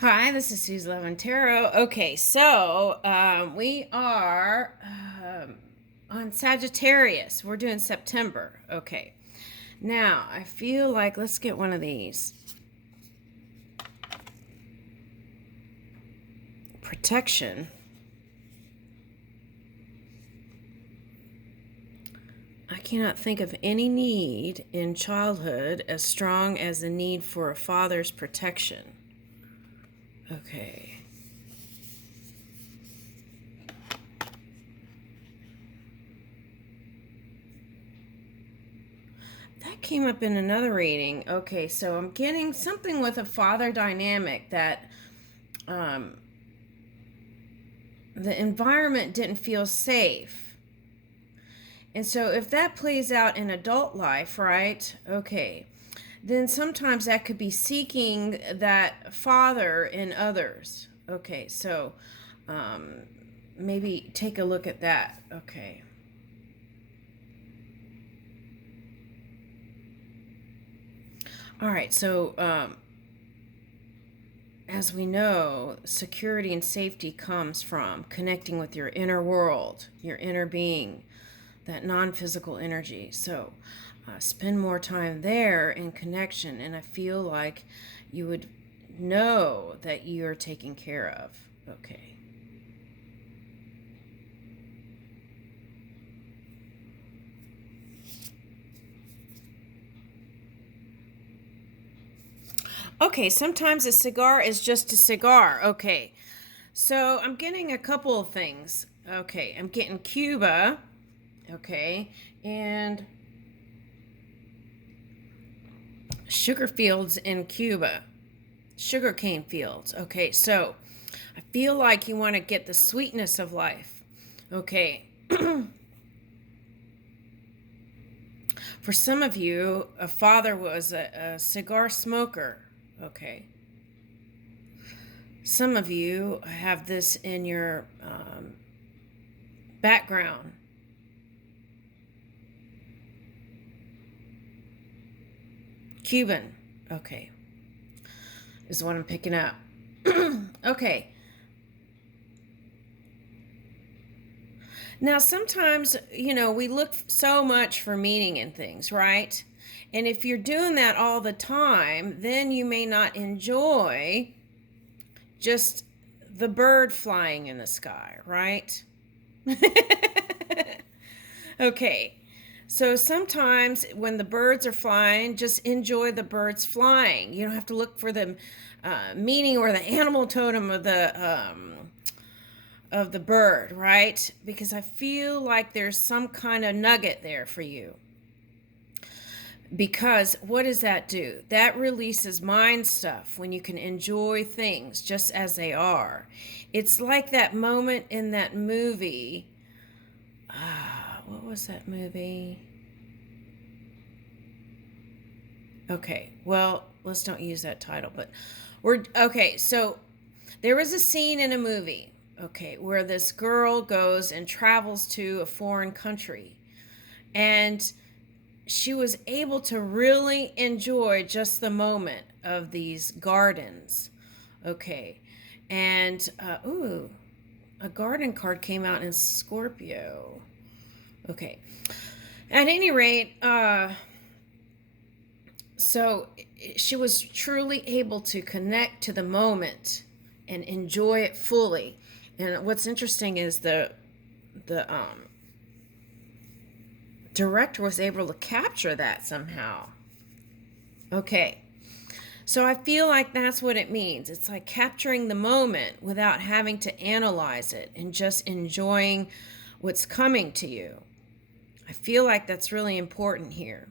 Hi, this is Suze Levin Tarot. Okay, so we are on Sagittarius. We're doing September. Okay, now I feel like let's get one of these. Protection. I cannot think of any need in childhood as strong as the need for a father's protection. Okay. That came up in another reading. Okay, so I'm getting something with a father dynamic that the environment didn't feel safe. And so if that plays out in adult life, right? Okay. Then sometimes that could be seeking that father in others. Okay, so maybe take a look at that. Okay. All right, so as we know, security and safety comes from connecting with your inner world, your inner being, that non-physical energy. So spend more time there in connection, and I feel like you would know that you're taken care of. Okay. Okay, sometimes a cigar is just a cigar. Okay. So I'm getting a couple of things. Okay, I'm getting Cuba. Okay, and sugar fields in Cuba. Sugarcane fields. Okay, so I feel like you want to get the sweetness of life. Okay. For some of you, a father was a cigar smoker. Okay. Some of you have this in your background. Cuban. Okay. Is what I'm picking up. Okay. Now, sometimes, we look so much for meaning in things, right? And if you're doing that all the time, then you may not enjoy just the bird flying in the sky, right? Okay. So sometimes when the birds are flying, just enjoy the birds flying. You don't have to look for the meaning or the animal totem of the bird, right? Because I feel like there's some kind of nugget there for you. Because what does that do? That releases mind stuff when you can enjoy things just as they are. It's like that moment in that movie. What was that movie? Okay, well, let's don't use that title, but we're okay. So there was a scene in a movie, okay, where this girl goes and travels to a foreign country, and she was able to really enjoy just the moment of these gardens, okay, and a garden card came out in Scorpio, okay. At any rate, so she was truly able to connect to the moment and enjoy it fully. And what's interesting is the director was able to capture that somehow. Okay. So I feel like that's what it means. It's like capturing the moment without having to analyze it and just enjoying what's coming to you. I feel like that's really important here.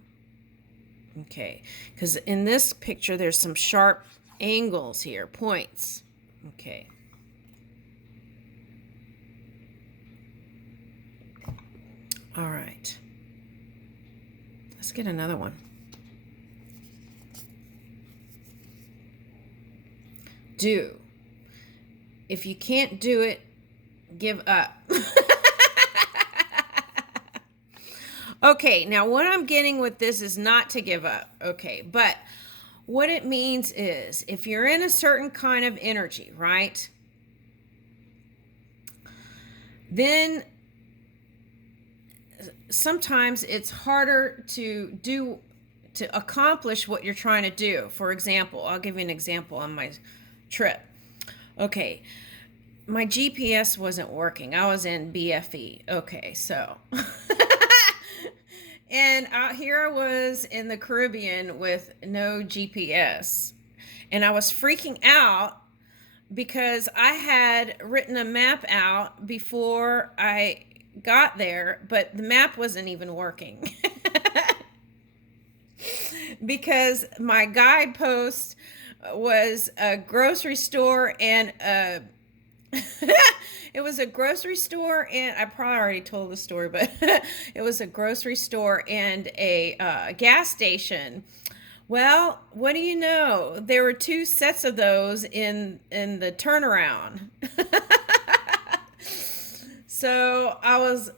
Okay, because in this picture there's some sharp angles here, points. Okay. All right. Let's get another one. Do. If you can't do it, give up. Okay, now what I'm getting with this is not to give up. Okay, but What it means is if you're in a certain kind of energy, right? Then sometimes it's harder to accomplish what you're trying to do. For example, I'll give you an example on my trip. Okay, my GPS wasn't working. I was in BFE. Okay, so and out here I was in the Caribbean with no GPS. And I was freaking out because I had written a map out before I got there, but the map wasn't even working. Because my guidepost was a grocery store and a it was a grocery store, and I probably already told the story, but it was a grocery store and a gas station. Well, what do you know? There were two sets of those in the turnaround. So I was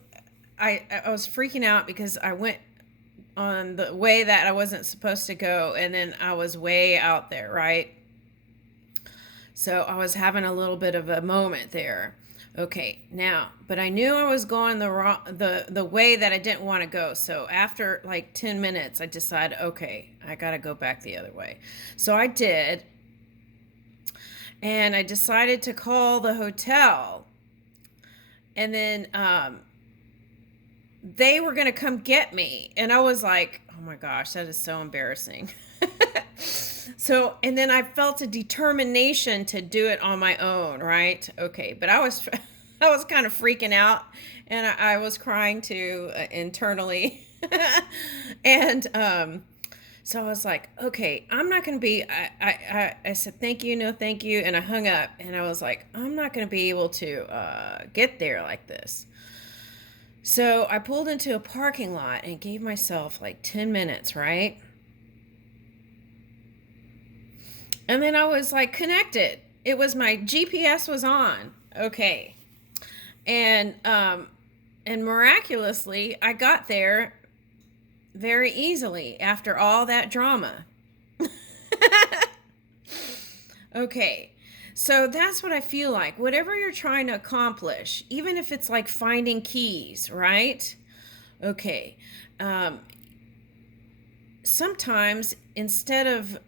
freaking out because I went on the way that I wasn't supposed to go, and then I was way out there, right? So I was having a little bit of a moment there. Okay, now, but I knew I was going the way that I didn't want to go. So after like 10 minutes, I decided, okay, I got to go back the other way. So I did. And I decided to call the hotel. And then they were going to come get me. And I was like, oh my gosh, that is so embarrassing. So, and then I felt a determination to do it on my own, right? Okay, but I was kind of freaking out, and I was crying too internally. And so I was like, okay, I'm not going to be, I said, thank you, no thank you, and I hung up, and I was like, I'm not going to be able to get there like this. So I pulled into a parking lot and gave myself like 10 minutes, right? And then I was like connected. It was my GPS was on. Okay. And miraculously I got there very easily after all that drama. Okay. So that's what I feel like. Whatever you're trying to accomplish, even if it's like finding keys, right? Okay. Sometimes instead of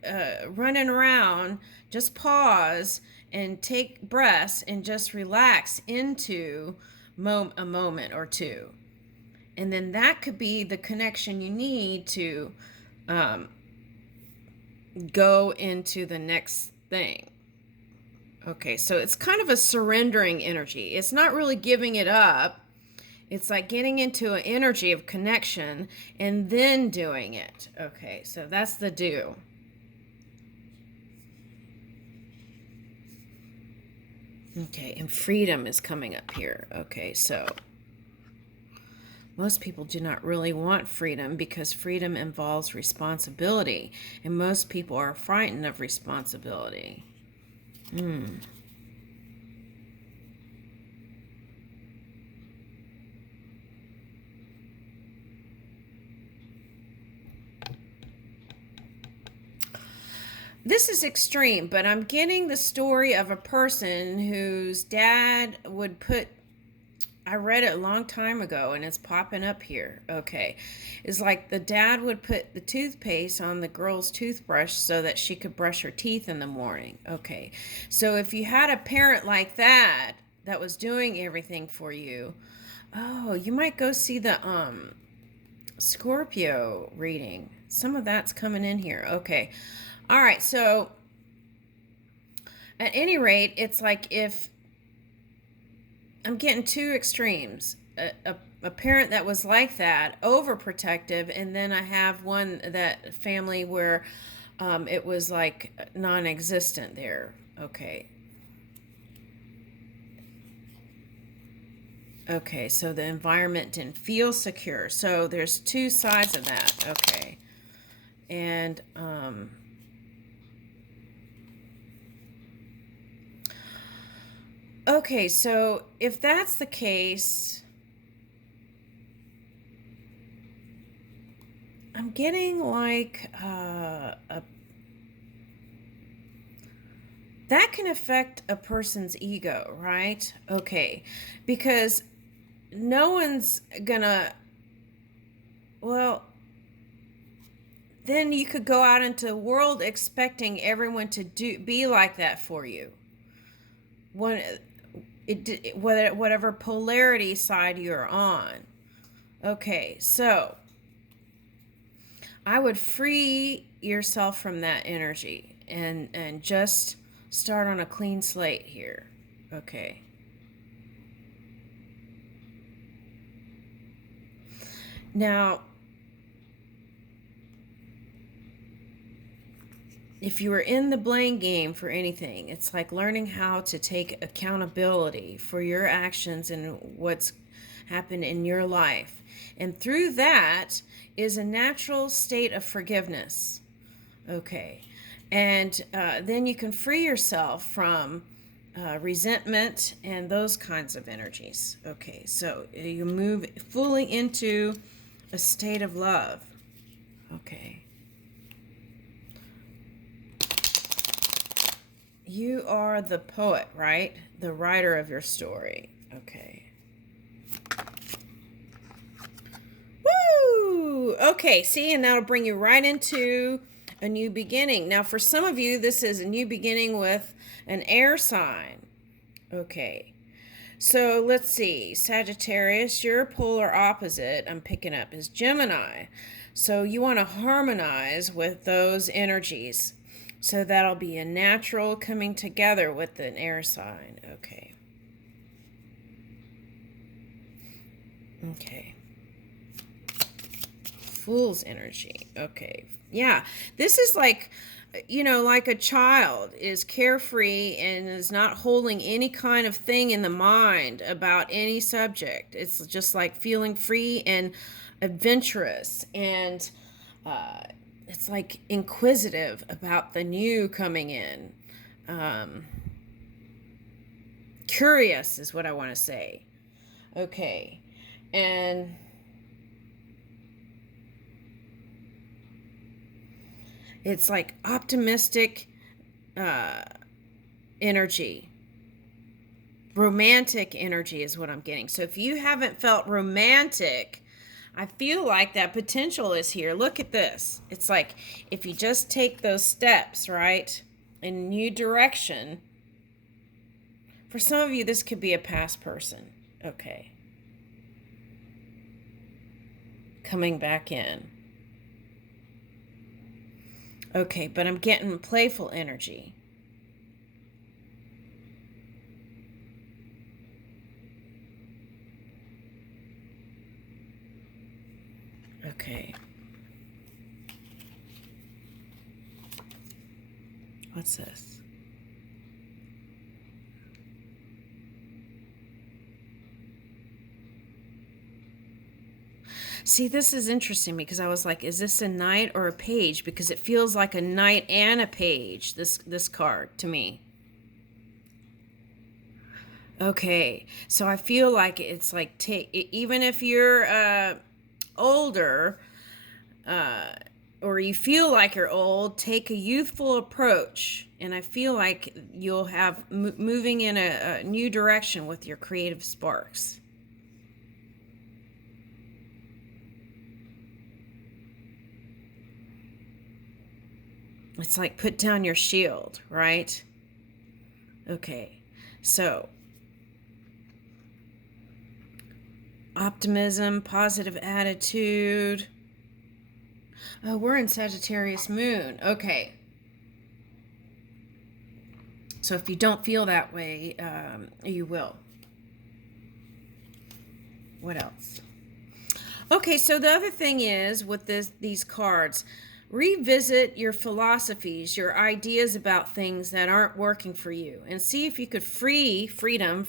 running around, just pause and take breaths and just relax into a moment or two. And then that could be the connection you need to go into the next thing. Okay, so it's kind of a surrendering energy. It's not really giving it up. It's like getting into an energy of connection and then doing it. Okay, so that's the do. Okay, and freedom is coming up here. Okay, so most people do not really want freedom because freedom involves responsibility, and most people are frightened of responsibility. This is extreme, but I'm getting the story of a person whose dad would put, I read it a long time ago and it's popping up here. Okay. It's like the dad would put the toothpaste on the girl's toothbrush so that she could brush her teeth in the morning. Okay. So if you had a parent like that that was doing everything for you, oh, you might go see the Scorpio reading. Some of that's coming in here. Okay. All right, so at any rate, it's like if I'm getting two extremes. A parent that was like that, overprotective, and then I have that family where it was like non-existent there. Okay. Okay, so the environment didn't feel secure. So there's two sides of that. Okay. And okay, so if that's the case, I'm getting like that can affect a person's ego, right? Okay, because no one's gonna, well, then you could go out into the world expecting everyone to be like that for you. Whatever polarity side you're on. Okay, so I would free yourself from that energy and just start on a clean slate here. Okay. Now, if you were in the blame game for anything, it's like learning how to take accountability for your actions and what's happened in your life. And through that is a natural state of forgiveness. Okay. And then you can free yourself from resentment and those kinds of energies. Okay. So you move fully into a state of love. Okay. You are the poet, right? The writer of your story. Okay. Woo! Okay, see, and that'll bring you right into a new beginning. Now, for some of you, this is a new beginning with an air sign. Okay. So let's see. Sagittarius, your polar opposite, I'm picking up, is Gemini. So you want to harmonize with those energies. So that'll be a natural coming together with an air sign. Okay. Okay. Fool's energy. Okay. Yeah. This is like, like a child is carefree and is not holding any kind of thing in the mind about any subject. It's just like feeling free and adventurous, and it's like inquisitive about the new coming in. Curious is what I want to say. Okay. And it's like optimistic energy. Romantic energy is what I'm getting. So if you haven't felt romantic, I feel like that potential is here. Look at this. It's like if you just take those steps, right, in a new direction. For some of you, this could be a past person. Okay. Coming back in. Okay, but I'm getting playful energy. Okay. What's this? See, this is interesting because I was like, is this a knight or a page? Because it feels like a knight and a page, this card to me. Okay, so I feel like it's like, even if you're older, or you feel like you're old, take a youthful approach. And I feel like you'll have moving in a new direction with your creative sparks. It's like put down your shield, right? Okay, so optimism, positive attitude. Oh, we're in Sagittarius moon. Okay. So if you don't feel that way, you will. What else? Okay, so the other thing is with these cards, revisit your philosophies, your ideas about things that aren't working for you, and see if you could free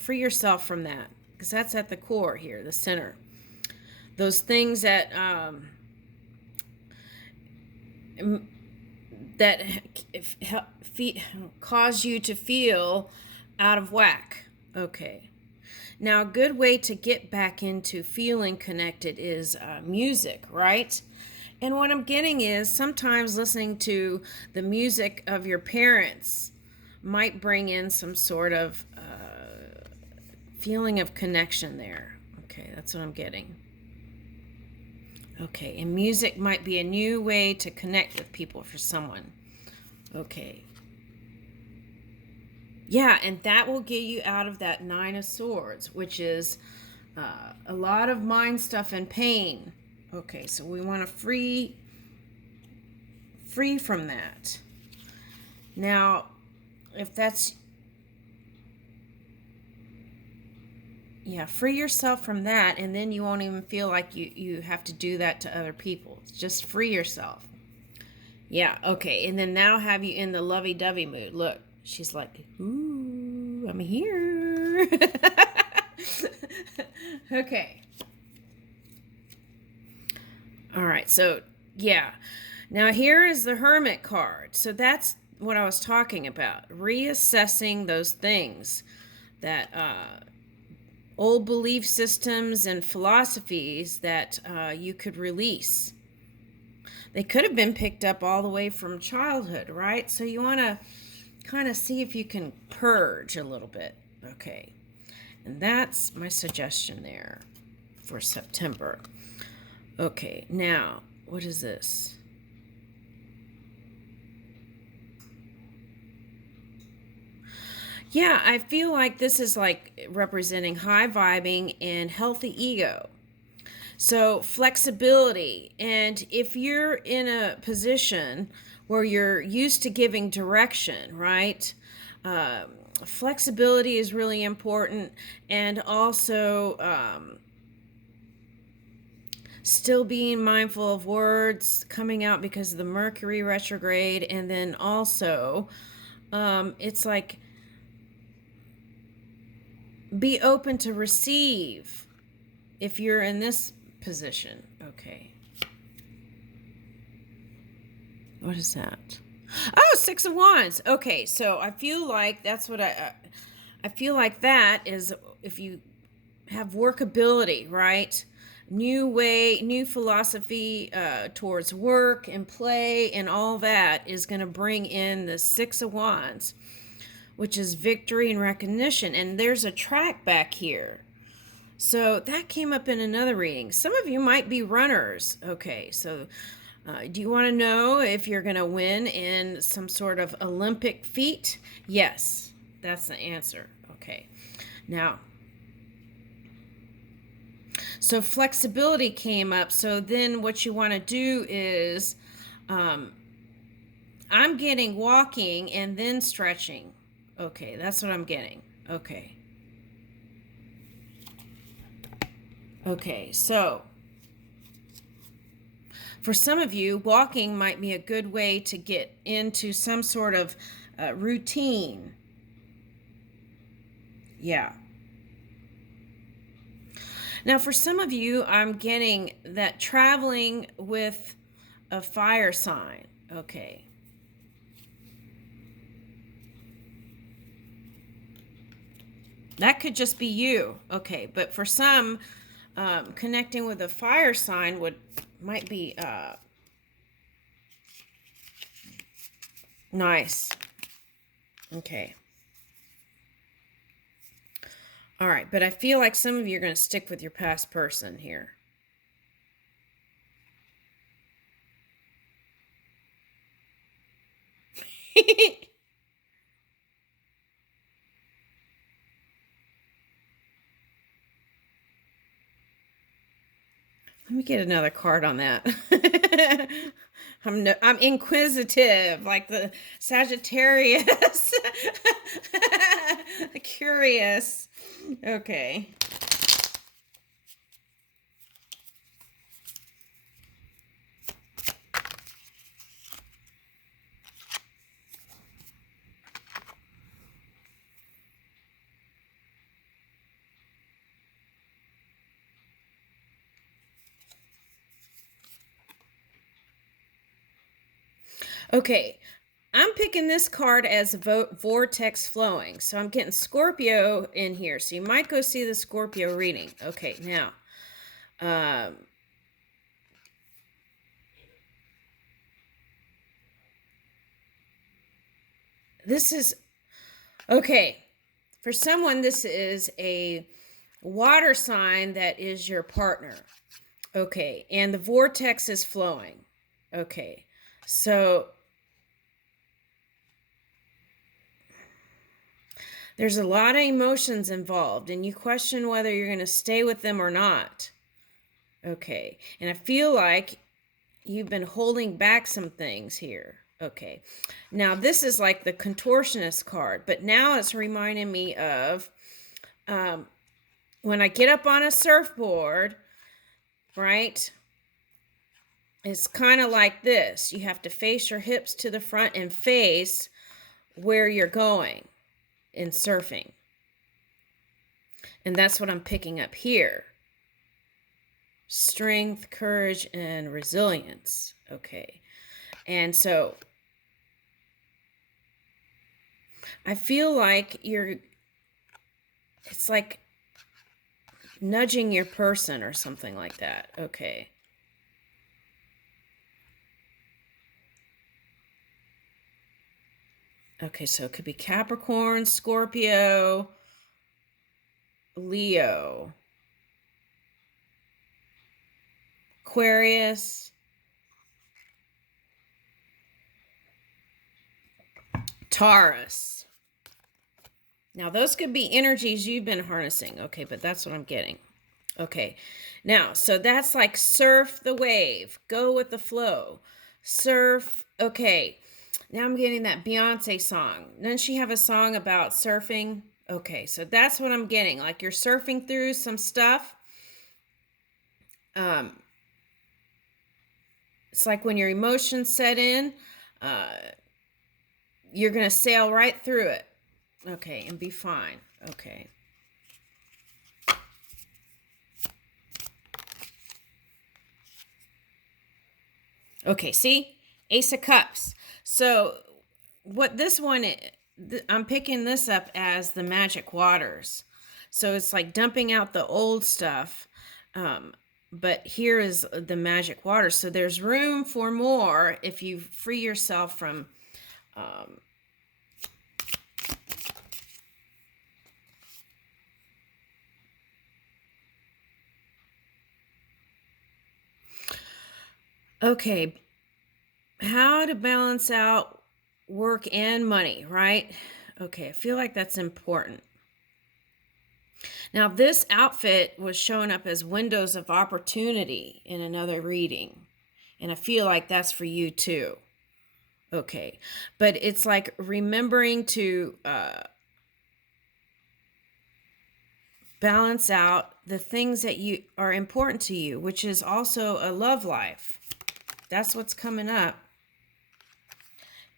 yourself from that, because that's at the core here, the center. Those things that cause you to feel out of whack. Okay. Now, a good way to get back into feeling connected is music, right? And what I'm getting is sometimes listening to the music of your parents might bring in some sort of feeling of connection there. Okay, that's what I'm getting. Okay, and music might be a new way to connect with people for someone. Okay. Yeah, and that will get you out of that Nine of Swords, which is a lot of mind stuff and pain. Okay, so we want to free from that. Now, if that's, yeah, free yourself from that, and then you won't even feel like you have to do that to other people. Just free yourself. Yeah, okay, and then now have you in the lovey-dovey mood. Look, she's like, ooh, I'm here. Okay. All right, so, yeah. Now here is the Hermit card. So that's what I was talking about. Reassessing those things that old belief systems and philosophies that you could release. They could have been picked up all the way from childhood, right? So you want to kind of see if you can purge a little bit. Okay. And that's my suggestion there for September. Okay, now, what is this? Yeah, I feel like this is like representing high vibing and healthy ego. So, flexibility. And if you're in a position where you're used to giving direction, right? Flexibility is really important. And also, still being mindful of words coming out because of the Mercury retrograde. And then also, it's like be open to receive if you're in this position. Okay. What is that? Oh, Six of Wands. Okay, so I feel like that's what I feel like that is if you have workability, right? New way, new philosophy towards work and play and all that is going to bring in the Six of Wands, which is victory and recognition. And there's a track back here. So that came up in another reading. Some of you might be runners. Okay, so do you want to know if you're going to win in some sort of Olympic feat? Yes, that's the answer. Okay, now, so flexibility came up. So then what you want to do is, I'm getting walking and then stretching. Okay, that's what I'm getting. Okay. Okay, so for some of you, walking might be a good way to get into some sort of routine. Yeah. Now, for some of you, I'm getting that traveling with a fire sign. Okay. That could just be you. Okay, but for some, connecting with a fire sign might be nice. Okay. All right, but I feel like some of you are going to stick with your past person here. Let me get another card on that. I'm inquisitive, like the Sagittarius. Curious. Okay. Okay, I'm picking this card as vortex flowing. So I'm getting Scorpio in here. So you might go see the Scorpio reading. Okay, now. This is Okay. For someone, this is a water sign that is your partner. Okay. And the vortex is flowing. Okay. So there's a lot of emotions involved, and you question whether you're going to stay with them or not. Okay. And I feel like you've been holding back some things here. Okay. Now, this is like the contortionist card, but now it's reminding me of when I get up on a surfboard, right? It's kind of like this. You have to face your hips to the front and face where you're going in surfing. And that's what I'm picking up here. Strength, courage, and resilience. Okay. And so I feel like it's like nudging your person or something like that. Okay. Okay, so it could be Capricorn, Scorpio, Leo, Aquarius, Taurus. Now, those could be energies you've been harnessing. Okay, but that's what I'm getting. Okay, now, so that's like surf the wave, go with the flow, surf. Okay, now I'm getting that Beyonce song. Doesn't she have a song about surfing? Okay, so that's what I'm getting. Like you're surfing through some stuff. It's like when your emotions set in, you're going to sail right through it. Okay, and be fine. Okay. Okay, see? Ace of Cups. So what this one, I'm picking this up as the magic waters. So it's like dumping out the old stuff. But here is the magic water. So there's room for more if you free yourself from okay, how to balance out work and money, right? Okay, I feel like that's important. Now, this outfit was showing up as windows of opportunity in another reading, and I feel like that's for you too. Okay, but it's like remembering to balance out the things that you are important to you, which is also a love life. That's what's coming up.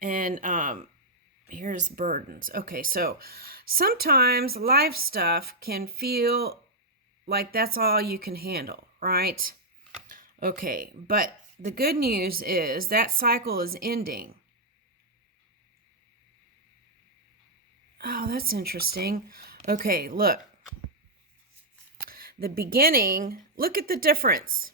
And here's burdens. Okay, so sometimes life stuff can feel like that's all you can handle, right? Okay, but the good news is that cycle is ending. Oh, that's interesting. Okay, look. The beginning, look at the difference.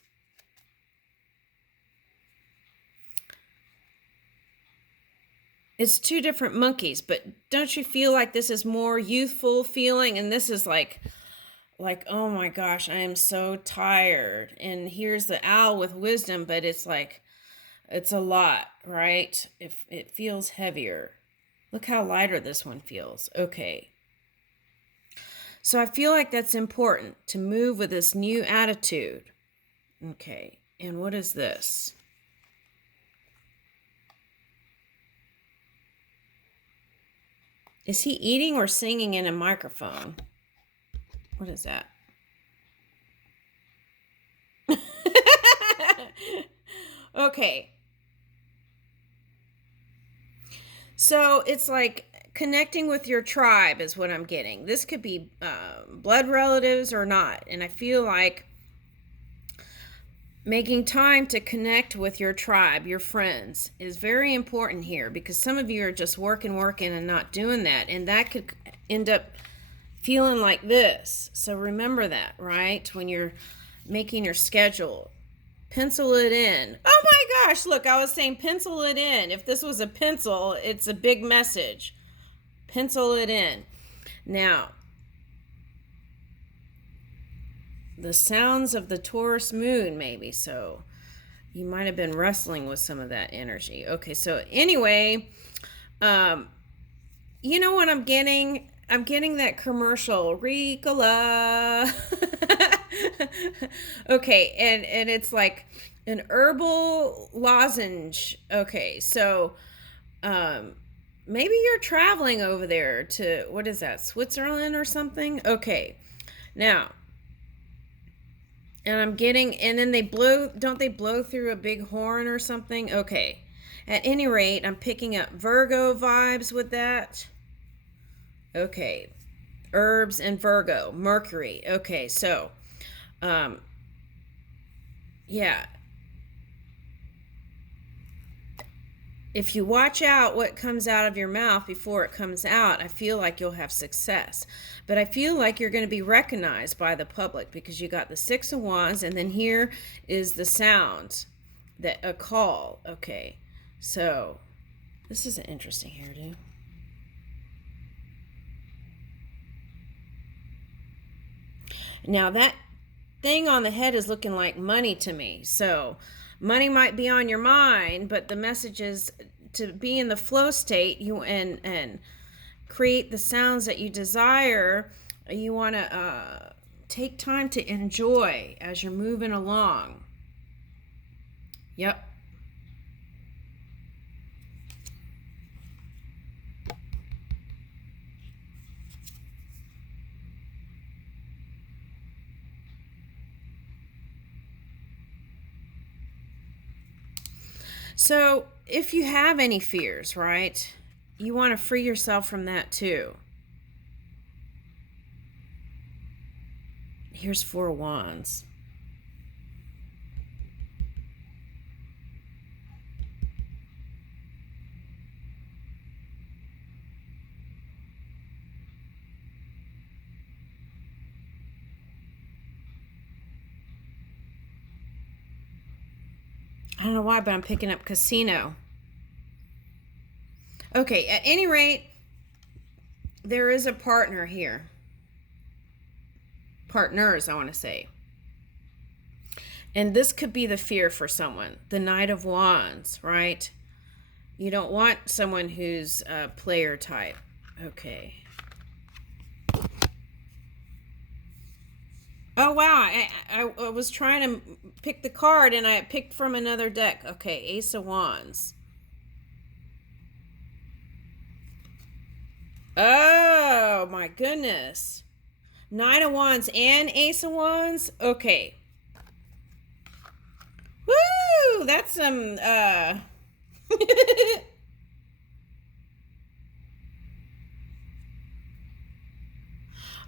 It's two different monkeys, but don't you feel like this is more youthful feeling? And this is like, oh my gosh, I am so tired. And here's the owl with wisdom, but it's like, it's a lot, right? If it feels heavier. Look how lighter this one feels. Okay. So I feel like that's important to move with this new attitude. Okay. And what is this? Is he eating or singing in a microphone? What is that? Okay. So it's like connecting with your tribe is what I'm getting. This could be blood relatives or not. And I feel like making time to connect with your tribe, your friends, is very important here because some of you are just working and not doing that. And that could end up feeling like this. So remember that, right? When you're making your schedule, pencil it in. Oh my gosh, look, I was saying pencil it in. If this was a pencil, it's a big message. Pencil it in. Now, the sounds of the Taurus moon, maybe. So you might have been wrestling with some of that energy. Okay, so anyway, you know what I'm getting? I'm getting that commercial, Ricola. Okay, and it's like an herbal lozenge. Okay, so maybe you're traveling over there to, what is that, Switzerland or something? Okay, now, and I'm getting, and then don't they blow through a big horn or something? Okay, at any rate, I'm picking up Virgo vibes with that. Okay, herbs and Virgo, Mercury. Okay, so, yeah. If you watch out what comes out of your mouth before it comes out, I feel like you'll have success. But I feel like you're going to be recognized by the public because you got the Six of Wands, and then here is the sound, that a call. Okay, so this is an interesting hairdo. Now that thing on the head is looking like money to me. So money might be on your mind, but the message is to be in the flow state, you and create the sounds that you desire. You want to take time to enjoy as you're moving along. Yep. So if you have any fears, right, you want to free yourself from that too. Here's Four of Wands. I don't know why, but I'm picking up casino. Okay, at any rate, there is a partner here. Partners, I want to say. And this could be the fear for someone. The Knight of Wands, right? You don't want someone who's a player type. Okay. Oh, wow. I was trying to pick the card and I picked from another deck. Okay, Ace of Wands. Oh, my goodness. Knight of Wands and Ace of Wands? Okay. Woo! That's some,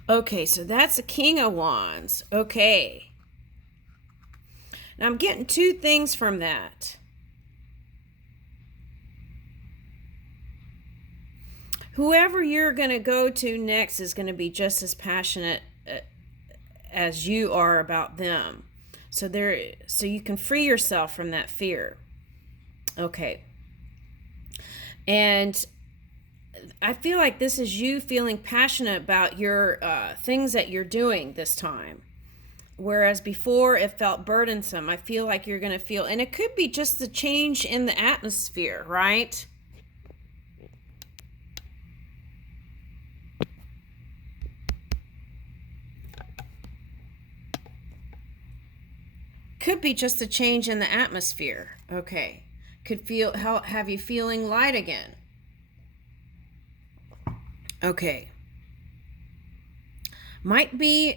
Okay, so that's the King of Wands. Okay. Now I'm getting two things from that. Whoever you're going to go to next is going to be just as passionate as you are about them. So you can free yourself from that fear. Okay. And I feel like this is you feeling passionate about your things that you're doing this time. Whereas before it felt burdensome. I feel like you're going to feel, and it could be just the change in the atmosphere, right? Could be just a change in the atmosphere. Okay. Could have you feeling light again. Okay. Might be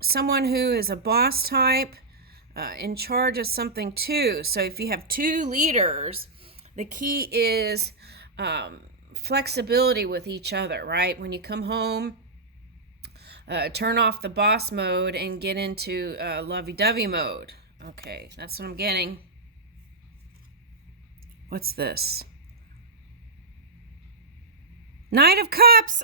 someone who is a boss type, in charge of something too. So if you have two leaders, the key is flexibility with each other, right? When you come home, turn off the boss mode and get into lovey-dovey mode. Okay, that's what I'm getting. What's this? Knight of Cups!